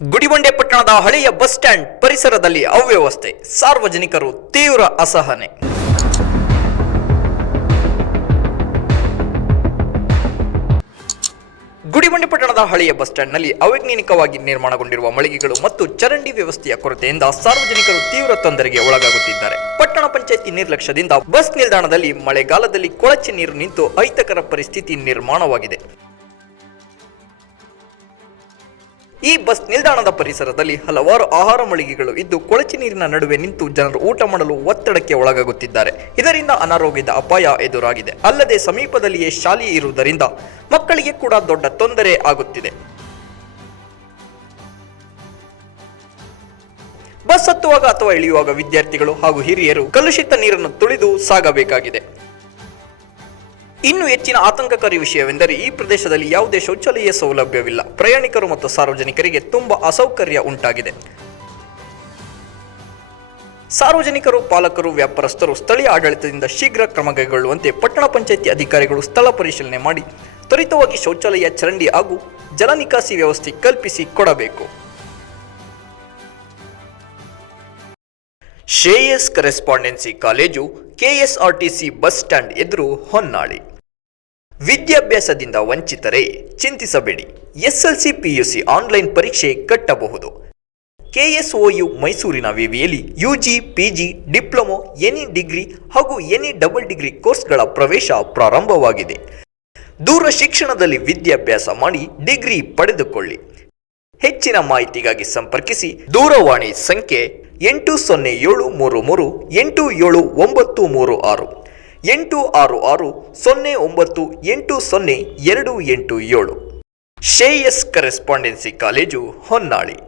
ಗುಡಿಬಂಡೆ ಪಟ್ಟಣದ ಹಳೆಯ bus stand ಪರಿಸರದಲ್ಲಿ ಅವ್ಯವಸ್ಥೆ. ಸಾರ್ವಜನಿಕರು ತೀವ್ರ ಅಸಹನೆ. ಗುಡಿಬಂಡೆ ಪಟ್ಟಣದ ಹಳೆಯ ಬಸ್ ಸ್ಟ್ಯಾಂಡ್ನಲ್ಲಿ ಅವೈಜ್ಞಾನಿಕವಾಗಿ ನಿರ್ಮಾಣಗೊಂಡಿರುವ ಮಳಿಗೆಗಳು ಮತ್ತು ಚರಂಡಿ ವ್ಯವಸ್ಥೆಯ ಕೊರತೆಯಿಂದ ಸಾರ್ವಜನಿಕರು ತೀವ್ರ ತೊಂದರೆಗೆ ಒಳಗಾಗುತ್ತಿದ್ದಾರೆ. ಪಟ್ಟಣ ಪಂಚಾಯಿತಿ ನಿರ್ಲಕ್ಷ್ಯದಿಂದ ಬಸ್ ನಿಲ್ದಾಣದಲ್ಲಿ ಮಳೆಗಾಲದಲ್ಲಿ ಕೊಳಚೆ ನೀರು ನಿಂತು ಅಹಿತಕರ ಪರಿಸ್ಥಿತಿ ನಿರ್ಮಾಣವಾಗಿದೆ. ಈ ಬಸ್ ನಿಲ್ದಾಣದ ಪರಿಸರದಲ್ಲಿ ಹಲವಾರು ಆಹಾರ ಮಳಿಗೆಗಳು ಇದ್ದು ಕೊಳಚೆ ನೀರಿನ ನಡುವೆ ನಿಂತು ಜನರು ಊಟ ಮಾಡಲು ಒತ್ತಡಕ್ಕೆ ಒಳಗಾಗುತ್ತಿದ್ದಾರೆ. ಇದರಿಂದ ಅನಾರೋಗ್ಯದ ಅಪಾಯ ಎದುರಾಗಿದೆ. ಅಲ್ಲದೆ ಸಮೀಪದಲ್ಲಿಯೇ ಶಾಲೆ ಇರುವುದರಿಂದ ಮಕ್ಕಳಿಗೆ ಕೂಡ ದೊಡ್ಡ ತೊಂದರೆ ಆಗುತ್ತಿದೆ. ಬಸ್ ಹತ್ತುವಾಗ ಅಥವಾ ಇಳಿಯುವಾಗ ವಿದ್ಯಾರ್ಥಿಗಳು ಹಾಗೂ ಹಿರಿಯರು ಕಲುಷಿತ ನೀರನ್ನು ತುಳಿದು ಸಾಗಬೇಕಾಗಿದೆ. ಇನ್ನು ಹೆಚ್ಚಿನ ಆತಂಕಕಾರಿ ವಿಷಯವೆಂದರೆ ಈ ಪ್ರದೇಶದಲ್ಲಿ ಯಾವುದೇ ಶೌಚಾಲಯ ಸೌಲಭ್ಯವಿಲ್ಲ. ಪ್ರಯಾಣಿಕರು ಮತ್ತು ಸಾರ್ವಜನಿಕರಿಗೆ ತುಂಬಾ ಅಸೌಕರ್ಯ ಉಂಟಾಗಿದೆ. ಸಾರ್ವಜನಿಕರು, ಪಾಲಕರು, ವ್ಯಾಪಾರಸ್ಥರು ಸ್ಥಳೀಯ ಆಡಳಿತದಿಂದ ಶೀಘ್ರ ಕ್ರಮ ಕೈಗೊಳ್ಳುವಂತೆ ಪಟ್ಟಣ ಪಂಚಾಯಿತಿ ಅಧಿಕಾರಿಗಳು ಸ್ಥಳ ಪರಿಶೀಲನೆ ಮಾಡಿ, ತ್ವರಿತವಾಗಿ ಶೌಚಾಲಯ ಚರಂಡಿ ಹಾಗೂ ಜಲ ವ್ಯವಸ್ಥೆ ಕಲ್ಪಿಸಿ ಕೊಡಬೇಕು. Shreyas correspondence college KSRTC bus stand ಎದುರು ಹೊನ್ನಾಳಿ. ವಿದ್ಯಾಭ್ಯಾಸದಿಂದ ವಂಚಿತರೇ ಚಿಂತಿಸಬೇಡಿ. ಎಸ್ಎಲ್ಸಿ, ಪಿಯುಸಿ ಆನ್ಲೈನ್ ಪರೀಕ್ಷೆ ಕಟ್ಟಬಹುದು. ಕೆಎಸ್ಒಯು ಮೈಸೂರಿನ ವಿವಿಯಲ್ಲಿ UG, PG, diploma any degree ಹಾಗೂ ಎನಿ ಡಬಲ್ ಡಿಗ್ರಿ ಕೋರ್ಸ್ಗಳ ಪ್ರವೇಶ ಪ್ರಾರಂಭವಾಗಿದೆ. ದೂರ ಶಿಕ್ಷಣದಲ್ಲಿ ವಿದ್ಯಾಭ್ಯಾಸ ಮಾಡಿ ಡಿಗ್ರಿ ಪಡೆದುಕೊಳ್ಳಿ. ಹೆಚ್ಚಿನ ಮಾಹಿತಿಗಾಗಿ ಸಂಪರ್ಕಿಸಿ ದೂರವಾಣಿ ಸಂಖ್ಯೆ ಎಂಟು ಸೊನ್ನೆ ಏಳು ಮೂರು ಮೂರು, ಎಂಟು ಏಳು ಒಂಬತ್ತು ಮೂರು ಆರು, ಎಂಟು ಆರು ಆರು ಸೊನ್ನೆ ಒಂಬತ್ತು ಎಂಟು ಸೊನ್ನೆ ಎರಡು ಎಂಟು ಏಳು. Shreyas correspondence college Honnali.